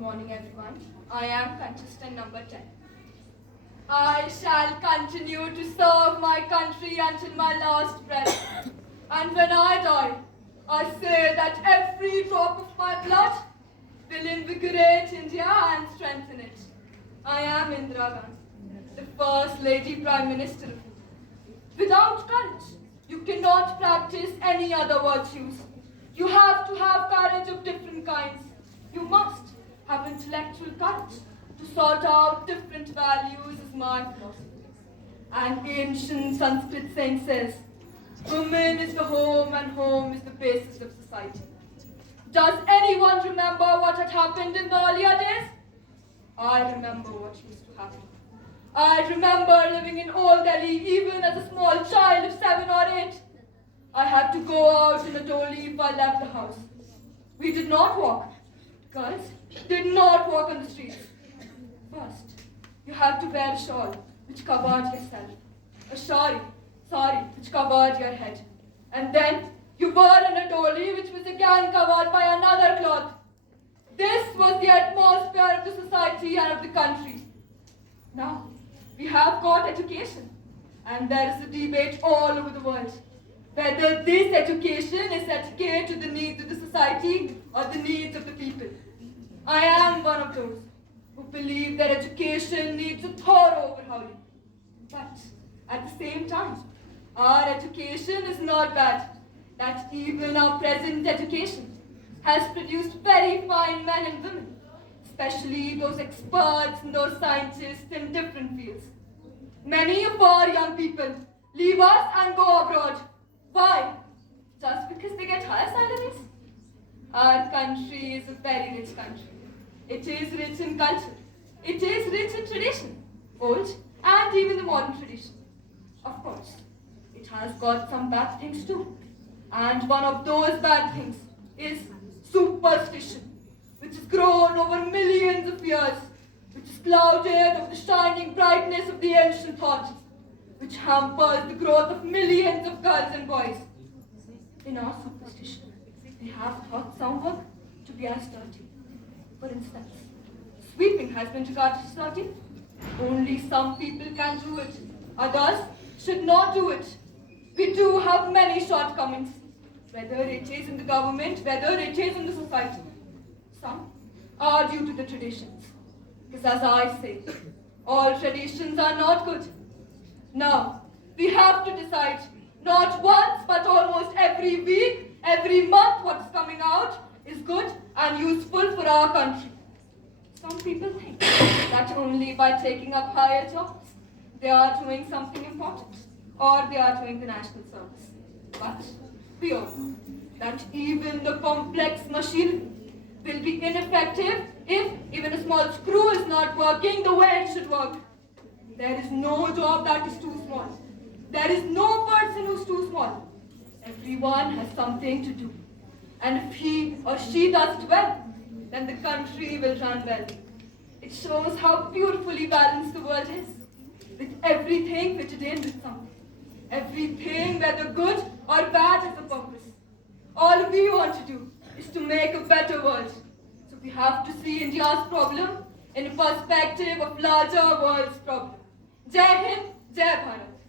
Morning, everyone. I am contestant number 10. I shall continue to serve my country until my last breath. And when I die, I say that every drop of my blood will invigorate India and strengthen it. I am Indira Gandhi, the First Lady Prime Minister of India. Without courage, you cannot practice any other virtues. You have to have courage of different kinds. You must have intellectual courage to sort out different values is my philosophy. An ancient Sanskrit saying says, woman is the home and home is the basis of society. Does anyone remember what had happened in the earlier days? I remember what used to happen. I remember living in Old Delhi even as a small child of 7 or 8. I had to go out in a dolly if I left the house. We did not walk. Girls did not walk on the streets. First, you had to wear a shawl which covered yourself, a sari which covered your head, and then you were in a dolly which was again covered by another cloth. This was the atmosphere of the society and of the country. Now, we have got education, and there is a debate all over the world whether this education is set to cater to the needs of the society or the needs of the people. I am one of those who believe that education needs a thorough overhauling. But at the same time, our education is not bad. That even our present education has produced very fine men and women, especially those experts and those scientists in different fields. Many of our young people leave us and go abroad. Why? Just because they get higher salaries? Our country is a very rich country. It is rich in culture. It is rich in tradition, old and even the modern tradition. Of course, it has got some bad things too. And one of those bad things is superstition, which has grown over millions of years, which is clouded with the shining brightness of the ancient thought, which hampers the growth of millions of girls and boys. In our superstition, we have thought some work to be as dirty. For instance, sweeping has been regarded as dirty. Only some people can do it. Others should not do it. We do have many shortcomings, whether it is in the government, whether it is in the society. Some are due to the traditions. Because as I say, all traditions are not good. Now, we have to decide, not once, but almost every week, every month, what is coming out is good and useful for our country. Some people think that only by taking up higher jobs, they are doing something important, or they are doing the national service. But we all know that even the complex machine will be ineffective if even a small screw is not working the way it should work. There is no job that is too small. There is no person who is too small. Everyone has something to do. And if he or she does it well, then the country will run well. It shows how beautifully balanced the world is, with everything fitted in with something. Everything, whether good or bad, has a purpose. All we want to do is to make a better world. So we have to see India's problem in a perspective of larger world's problem. Jai Hind, Jai Bharat.